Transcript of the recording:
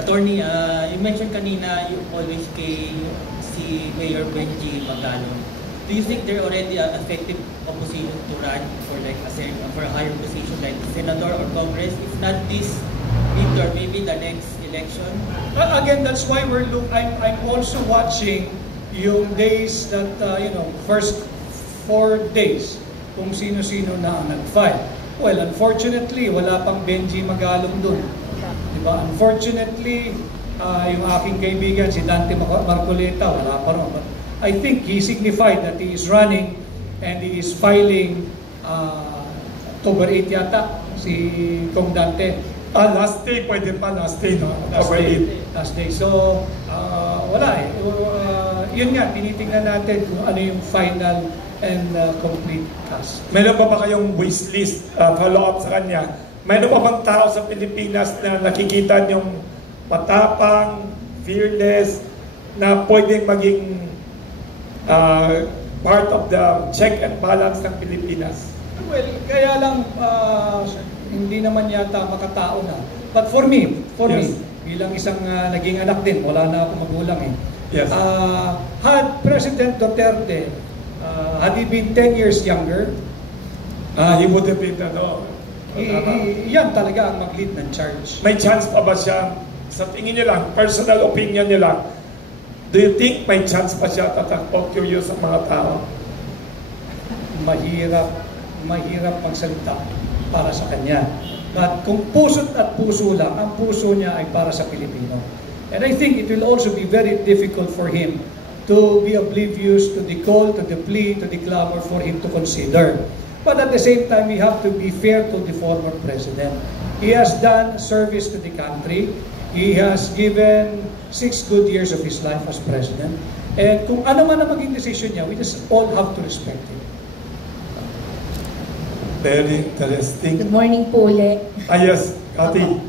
Attorney, you mentioned kanina you always kay si Mayor Benji Magalo. Do you think there already effective opposition to run for like for a higher position like Senator or Congress? If not this midterm, maybe the next election? Again, that's why I'm also watching yung days that, first 4 days kung sino-sino na ang nag-file. Well, unfortunately, wala pang Benji Magalong dun. Diba? Unfortunately, yung aking kaibigan, si Dante Marcoleta, wala pa rin. But I think he signified that he is running and he is filing October 8 yata, si Kong Dante. Last day, pwede pa, last day, no? Last day. So, wala eh. Yun nga, tinitingnan natin kung ano yung final and complete cast. Meron pa ba kayong wishlist, follow-up sa kanya? Meron pa bang tao sa Pilipinas na nakikita niyong matapang, fearless, na pwedeng maging part of the check and balance ng Pilipinas? Well, kaya lang, hindi naman yata makatao na. But for me, bilang isang naging anak din, wala na akong magulang eh. Yes. Had President Duterte, had he been 10 years younger, he would have been, yan talaga ang mag-lead ng charge. May chance pa ba siya, sa tingin niyo lang, personal opinion niyo lang, do you think may chance pa siya tatakbo? Curious ang mga tao. Mahirap magsalita para sa kanya. But kung puso't at puso lang, ang puso niya ay para sa Pilipino. And I think it will also be very difficult for him to be oblivious to the call, to the plea, to the clamor for him to consider. But at the same time, we have to be fair to the former president. He has done service to the country. He has given 6 good years of his life as president. And kung ano man ang maging decision niya, we just all have to respect it. Very interesting. Good morning po ulit. Yes, Kati.